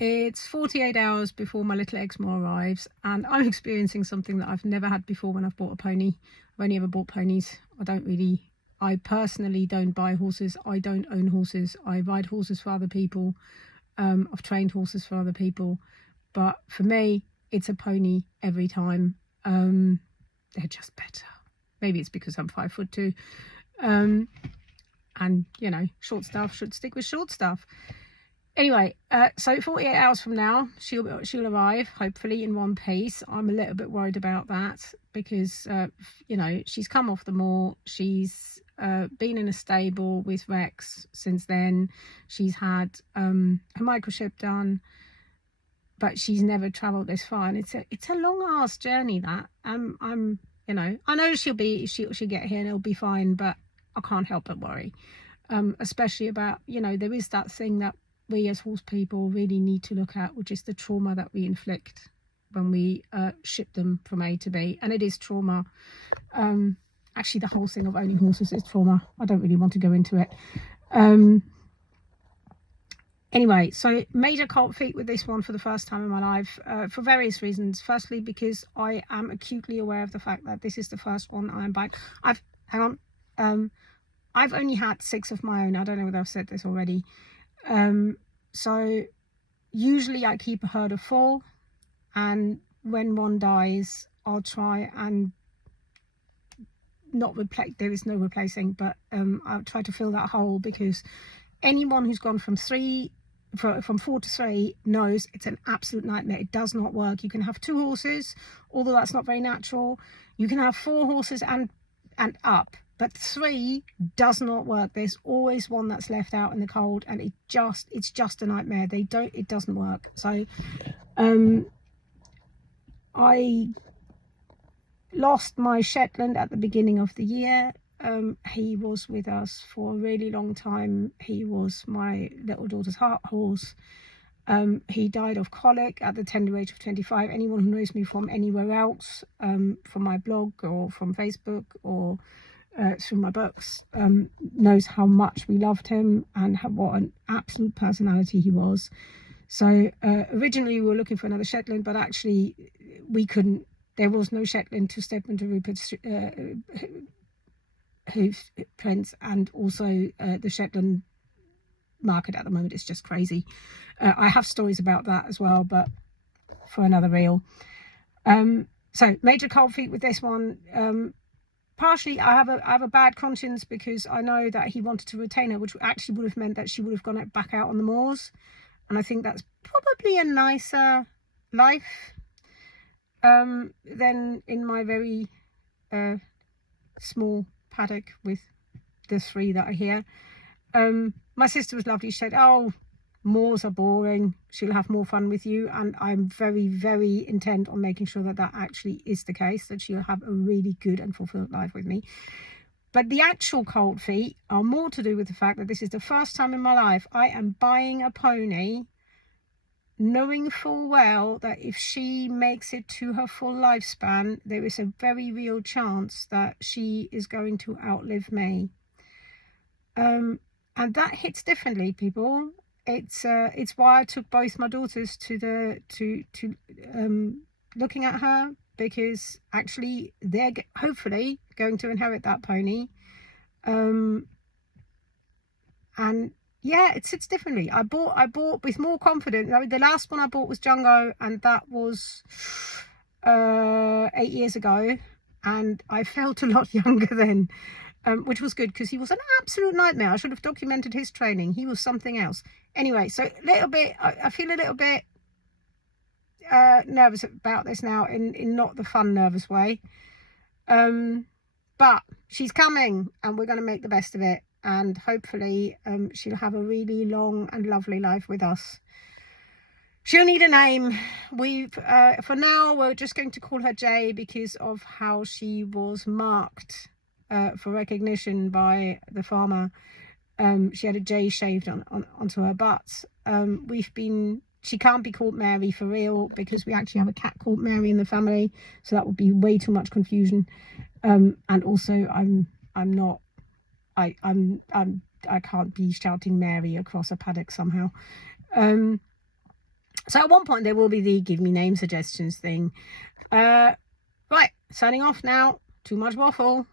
It's 48 hours before my little Exmoor arrives, and I'm experiencing something that I've never had before when I've bought a pony. I've only ever bought ponies. I personally don't buy horses. I don't own horses. I ride horses for other people. I've trained horses for other people. But for me, it's a pony every time. They're just better. Maybe it's because I'm 5'2". And, you know, short stuff should stick with short stuff. Anyway, so 48 hours from now, she'll arrive, hopefully in one piece. I'm a little bit worried about that because, you know, she's come off the moor. She's been in a stable with Rex since then. She's had her microchip done, but she's never travelled this far, and it's a long ass journey. That you know, I know she'll get here and it'll be fine, but I can't help but worry, especially about, you know, there is that thing that we as horse people really need to look at, which is the trauma that we inflict when we ship them from A to B. And it is trauma. Actually, the whole thing of owning horses is trauma. I don't really want to go into it. Anyway, so major cold feet with this one for the first time in my life, for various reasons. Firstly, because I am acutely aware of the fact that this is the first one I am buying. I've only had 6 of my own. I don't know whether I've said this already. So usually I keep a herd of 4, and when one dies, I'll try and not replace. There is no replacing, but I'll try to fill that hole, because anyone who's gone from 4 to 3 knows it's an absolute nightmare. It does not work. You can have 2 horses, although that's not very natural. You can have 4 horses and up, but 3 does not work. There's always one that's left out in the cold, and it's just a nightmare. It doesn't work. So I lost my Shetland at the beginning of the year. He was with us for a really long time. He was my little daughter's heart horse. He died of colic at the tender age of 25. Anyone who knows me from anywhere else, from my blog or from Facebook or through my books, knows how much we loved him and what an absolute personality he was. So originally we were looking for another Shetland, but actually we couldn't. There was no Shetland to step into Rupert's hoof prints, and also the Shetland market at the moment is just crazy. I have stories about that as well, but for another reel. So major cold feet with this one. Partially I have a bad conscience, because I know that he wanted to retain her, which actually would have meant that she would have gone back out on the moors, and I think that's probably a nicer life than in my very small paddock with the 3 that are here. My sister was lovely. She said, "Oh, moors are boring. She'll have more fun with you." And I'm very, very intent on making sure that that actually is the case, that she'll have a really good and fulfilled life with me. But the actual cold feet are more to do with the fact that this is the first time in my life I am buying a pony, knowing full well that if she makes it to her full lifespan, there is a very real chance that she is going to outlive me. And that hits differently, people. It's why I took both my daughters to looking at her, because actually they're hopefully going to inherit that pony. And yeah, it sits differently. I bought with more confidence. I mean, the last one I bought was Jungo, and that was 8 years ago, and I felt a lot younger then, which was good, because he was an absolute nightmare. I should have documented his training. He was something else. Anyway, so I feel a little bit nervous about this now, in not the fun nervous way. But she's coming, and we're going to make the best of it. And hopefully she'll have a really long and lovely life with us. She'll need a name. For now, we're just going to call her Jay, because of how she was marked for recognition by the farmer. She had a J shaved onto her butt. She can't be called Mary for real, because we actually have a cat called Mary in the family, so that would be way too much confusion. And also I can't be shouting Mary across a paddock somehow. So at one point there will be the give me name suggestions thing. Right, signing off now. Too much waffle.